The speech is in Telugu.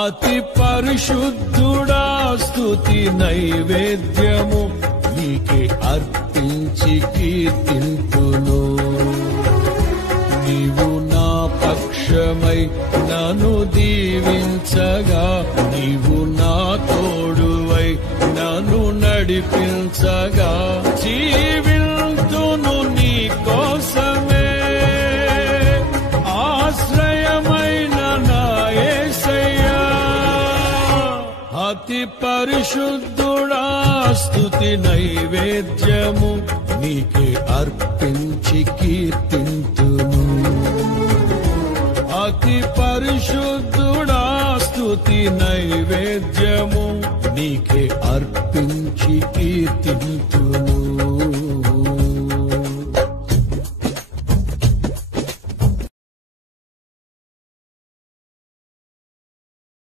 అతి పరిశుద్ధుడా స్తుతి నైవేద్యము నీకే అర్పించి కీర్తింతును. నీవు నా పక్షమై నన్ను దీవించగా, నీవు నా తోడువై నన్ను నడిపించగా, జీవింతును నీ కోసమే ఆశ్రయమైన నా యేసయ్యా. అతి పరిశుద్ధుడా స్తుతి నైవేద్యము నీకే అర్పించి కీర్తింతును. అతి పరిశుద్ధుడా స్తుతి నైవేద్యము నీకే అర్పించి కీర్తింతును.